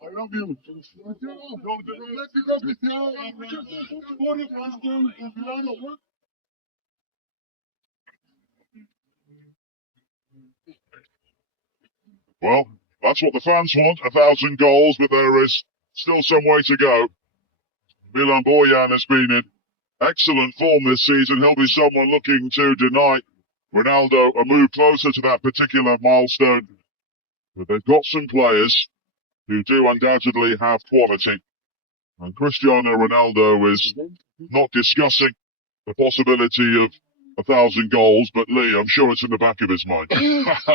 I love you. Well, that's what the fans want, 1,000 goals, but there is still some way to go. Milan Borjan has been in excellent form this season. He'll be someone looking to deny Ronaldo a move closer to that particular milestone. But they've got some players who do undoubtedly have quality. And Cristiano Ronaldo is not discussing the possibility of 1,000 goals, but Lee, I'm sure it's in the back of his mind.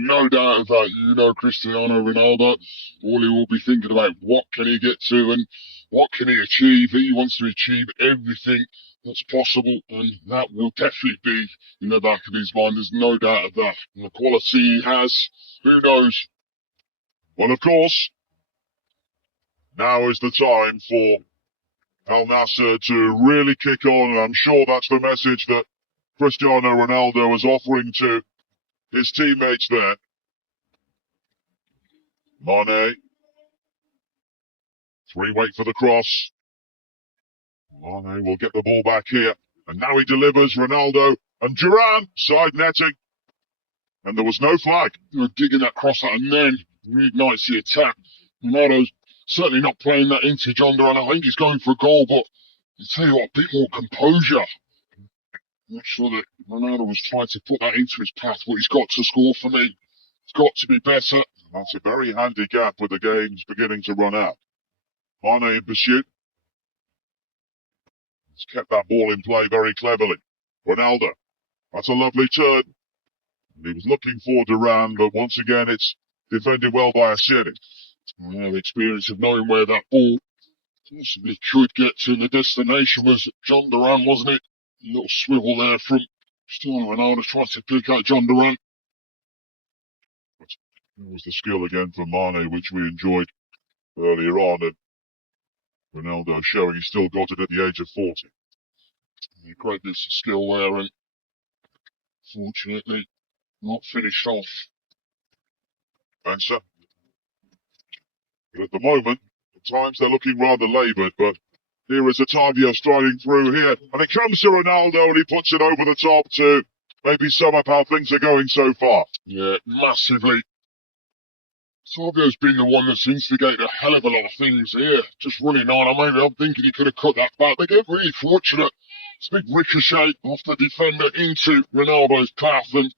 No doubt of that. You know, Cristiano Ronaldo, all he will be thinking about, what can he get to and what can he achieve? He wants to achieve everything that's possible, and that will definitely be in the back of his mind. There's no doubt of that. And the quality he has, who knows? Well, of course, now is the time for Al Nassr to really kick on, and I'm sure that's the message that Cristiano Ronaldo is offering to his teammates there. Mane. 3 wait for the cross. Mane will get the ball back here. And now he delivers. Ronaldo and Duran side netting. And there was no flag. You're digging that cross out and then reignites the attack. Ronaldo's certainly not playing that into John Duran. I think he's going for a goal, but I tell you what, a bit more composure. I'm not sure that Ronaldo was trying to put that into his path, but he's got to score for me. He's got to be better. That's a very handy gap with the games beginning to run out. Mane in pursuit. He's kept that ball in play very cleverly. Ronaldo. That's a lovely turn. He was looking for Duran, but once again it's defended well by Asiri. Well, the experience of knowing where that ball possibly could get to. The destination was John Duran, wasn't it? A little swivel there from Cristiano Ronaldo trying to pick out John Duran. That was the skill again for Mane, which we enjoyed earlier on, and Ronaldo showing he's still got it at the age of 40. A great bit of skill there, and fortunately not finished off. Answer. But at the moment, at times they're looking rather laboured, but here is Otavio striding through here, and it comes to Ronaldo, and he puts it over the top to maybe sum up how things are going so far. Yeah, massively. Otavio's been the one that's instigated a hell of a lot of things here, just running on. I'm thinking he could have cut that back. They get really fortunate. It's a big ricochet off the defender into Ronaldo's path, and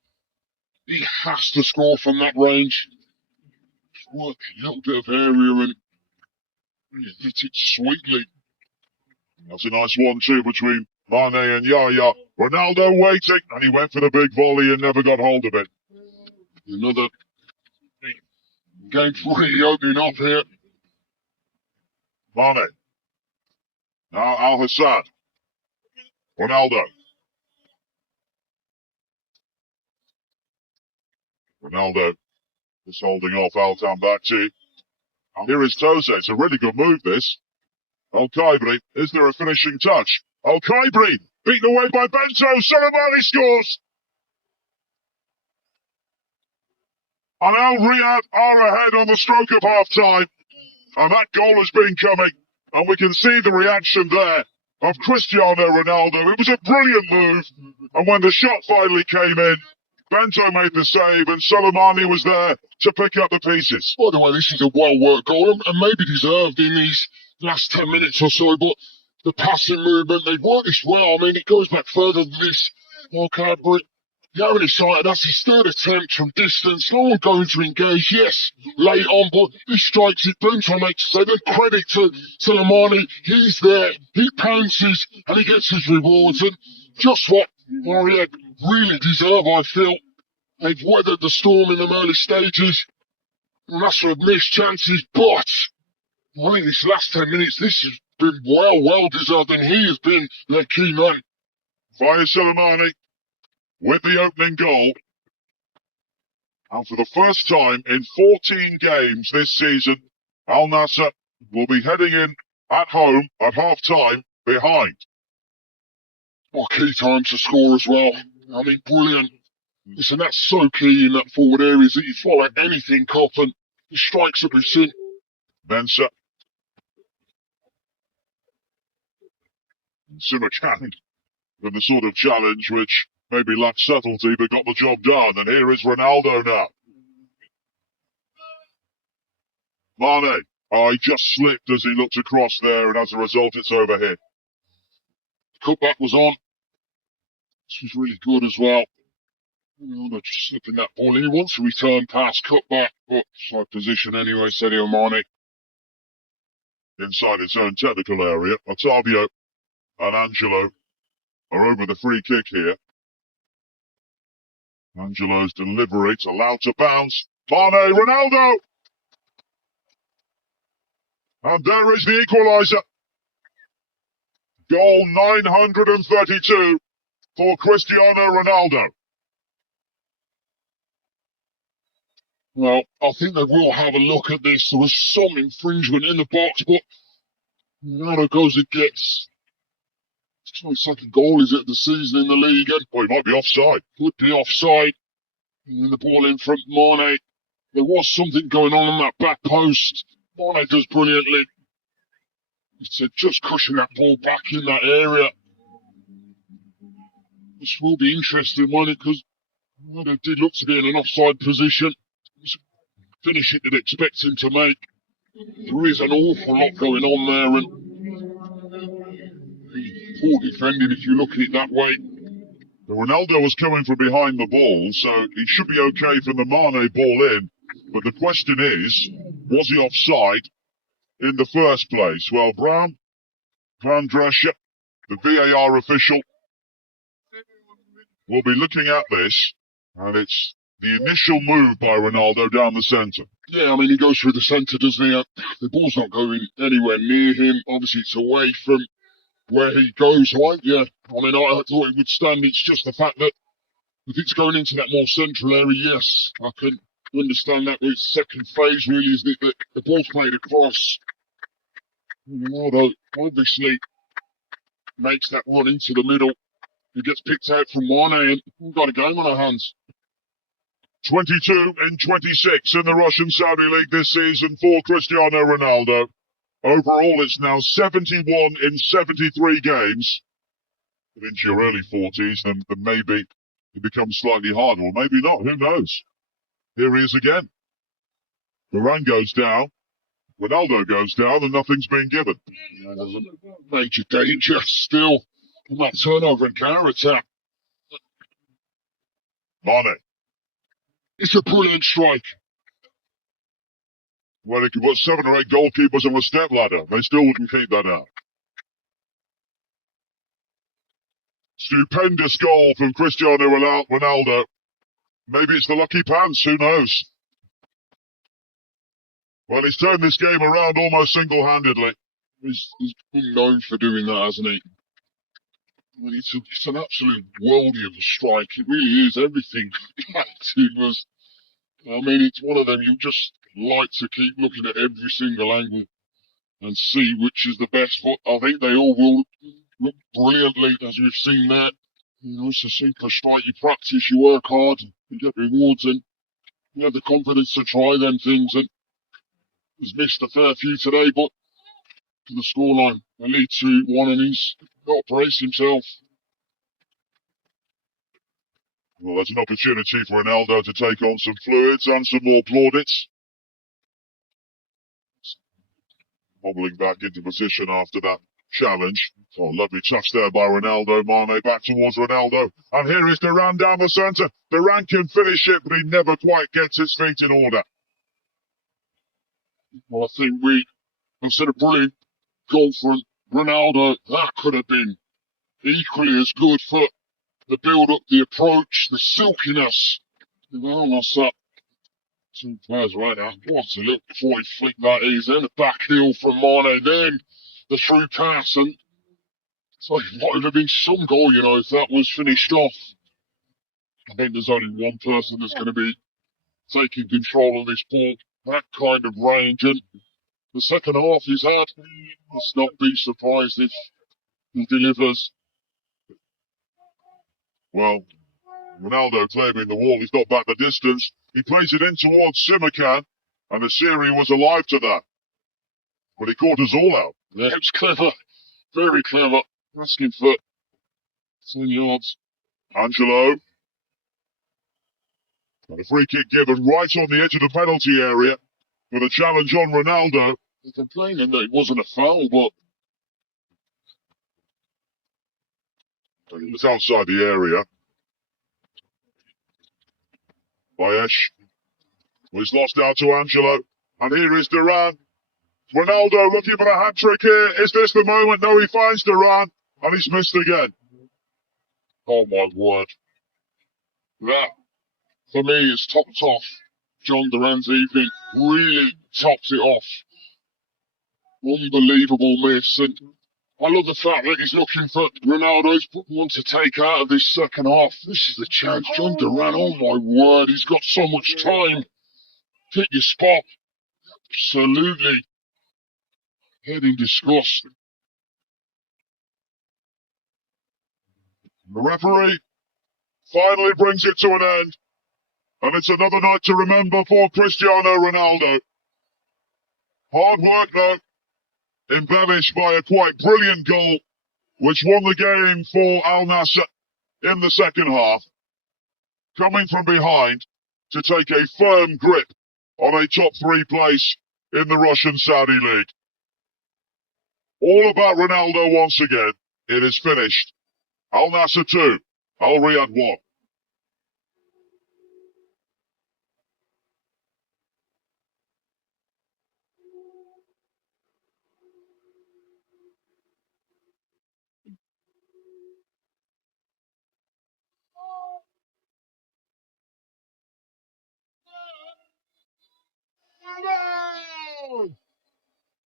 he has to score from that range. Just work a little bit of area and really hit it sweetly. That's a nice 1-2 between Mane and Yaya. Ronaldo waiting, and he went for the big volley and never got hold of it. Another game really opening up here. Mane. Now Al Hassan. Ronaldo. Ronaldo is holding off Al-Tambakti. Here is Toze. It's a really good move, this. Al-Khaibri. Is there a finishing touch? Al-Khaibri. Beaten away by Bento. Soleimani scores. And Al Riyadh are ahead on the stroke of half-time. And that goal has been coming. And we can see the reaction there of Cristiano Ronaldo. It was a brilliant move. And when the shot finally came in, Bento made the save and Soleimani was there to pick up the pieces. By the way, this is a well-worked goal and maybe deserved in these last 10 minutes or so, but the passing movement, they've worked this well. I mean, it goes back further than this. Okay, but Yaron excited. That's his third attempt from distance. No one going to engage. Yes, late on, but he strikes it. Bento makes it. Then credit to Soleimani. He's there. He pounces and he gets his rewards. And just what Riyadh really deserve, I feel. They've weathered the storm in the early stages. Nasser have missed chances, but I think this last 10 minutes, this has been well deserved, and he has been their key man. Fire Soleimani with the opening goal. And for the first time in 14 games this season, Al Nassr will be heading in at home at half-time behind. Well, key time to score as well. I mean, brilliant. Listen, that's so key in that forward areas that you follow anything, Cop, and the strikes that we've seen. Mensah. Simakan with the sort of challenge which maybe lacked subtlety but got the job done. And here is Ronaldo now. Mane. Oh, he just slipped as he looked across there, and as a result, it's overhead. Cutback was on. This was really good as well. Ronaldo just slipping that ball in. He wants to return pass, cutback, but side position anyway, Sadio Mane. Inside its own technical area, Otavio and Angelo are over the free kick here. Angelo's delivery, it's allowed to bounce. Mane, Ronaldo! And there is the equaliser. Goal 932 for Cristiano Ronaldo. Well, I think they will have a look at this. There was some infringement in the box, but Ronaldo goes and gets. It's my second goal, is it, the season in the league? And Well, he might be offside. could be offside. And the ball in front, Mane. There was something going on that back post. Mane does brilliantly. It's just cushion that ball back in that area. This will be interesting, won't it? Because Ronaldo did look to be in an offside position. Finish it, they'd expect him to make. There is an awful lot going on there, and poor defending if you look at it that way. Ronaldo was coming from behind the ball, so he should be okay from the Mane ball in. But the question is, was he offside in the first place? Well, Van Drescher, the VAR official, will be looking at this, and it's the initial move by Ronaldo down the centre. Yeah, I mean, he goes through the centre, doesn't he? The ball's not going anywhere near him. Obviously, it's away from where he goes, right? Yeah, I mean, I thought it would stand. It's just the fact that if it's going into that more central area, yes, I can understand that. With second phase, really, is that the ball's played across. Ronaldo obviously makes that run into the middle. He gets picked out from Mane, and we've got a game on our hands. 22 in 26 in the Russian Saudi League this season for Cristiano Ronaldo. Overall, it's now 71 in 73 games. If into your early 40s, then maybe it becomes slightly harder, or maybe not. Who knows? Here he is again. Varane goes down. Ronaldo goes down, and nothing's been given. There's a major danger still on that turnover and counter-attack. Mane. It's a brilliant strike. Well, he could put 7 or 8 goalkeepers on a step ladder. They still wouldn't keep that out. Stupendous goal from Cristiano Ronaldo. Maybe it's the lucky pants, who knows? Well, he's turned this game around almost single-handedly. He's been known for doing that, hasn't he? I mean, it's an absolute worldie of a strike. It really is. Everything it was. I mean, it's one of them you just like to keep looking at every single angle and see which is the best. But I think they all will look brilliantly, as we've seen that. You know, it's a super strike. You practice, you work hard, you get rewards, and you have the confidence to try them things. And he's missed a fair few today, but to the scoreline, they lead 2-1, and he's got to brace himself. Well, there's an opportunity for Ronaldo to take on some fluids and some more plaudits. Wobbling back into position after that challenge. Oh, lovely touch there by Ronaldo. Mane back towards Ronaldo. And here is Duran down the centre. Duran can finish it, but he never quite gets his feet in order. Well, I think have seen a brilliant goal from Ronaldo. That could have been equally as good for the build-up, the approach, the silkiness. Almost up. 2 players right now. What a look before he flicked that is. Then the back heel from Mane. Then the through pass. And it's like, what would have been some goal, you know, if that was finished off. I think there's only one person that's going to be taking control of this ball. That kind of range. And the second half he's had, let's not be surprised if he delivers. Well, Ronaldo claiming the wall. He's not back the distance. He plays it in towards Simakan. And the Syrian was alive to that. But he caught us all out. Yeah, it was clever. Very clever. Asking for 10 yards. Angelo. And a free kick given right on the edge of the penalty area with a challenge on Ronaldo. They're complaining that it wasn't a foul, but it was outside the area. Bayesh. Well, he's lost out to Angelo. And here is Duran. Ronaldo looking for a hat-trick here. Is this the moment? No, he finds Duran. And he's missed again. oh my word. That, for me, is topped off John Duran's evening. Really tops it off. Unbelievable miss. And I love the fact that he's looking for Ronaldo's one to take out of this second half. This is the chance. John Duran, oh my word, he's got so much time. Pick your spot. Absolutely. Head in disgust. The referee finally brings it to an end. And it's another night to remember for Cristiano Ronaldo. Hard work, though, embellished by a quite brilliant goal, which won the game for Al Nassr in the second half. Coming from behind to take a firm grip on a top 3 place in the Russian Saudi League. All about Ronaldo once again. It is finished. Al Nassr 2, Al Riyadh 1.